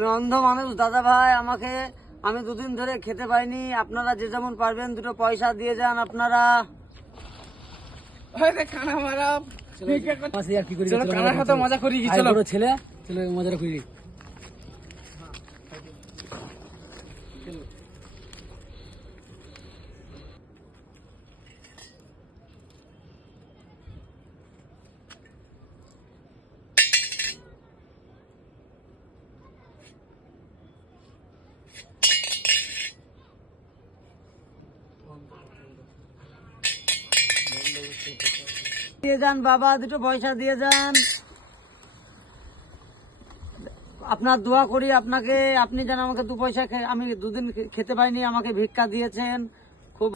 আমি অন্ধ মানুষ দাদা ভাই, আমাকে আমি দুদিন ধরে খেতে পাইনি। আপনারা যে যেমন পারবেন দুটো পয়সা দিয়ে যান আপনারা। মজা করি ছেলে চলো মজা করি। দিয়ে যান বাবা, দুটো পয়সা দিয়ে যান। আপনার দোয়া করি আপনাকে, আপনি যেন আমাকে দু পয়সা আমি দুদিন খেতে পাইনি, আমাকে ভিক্ষা দিয়েছেন খুব।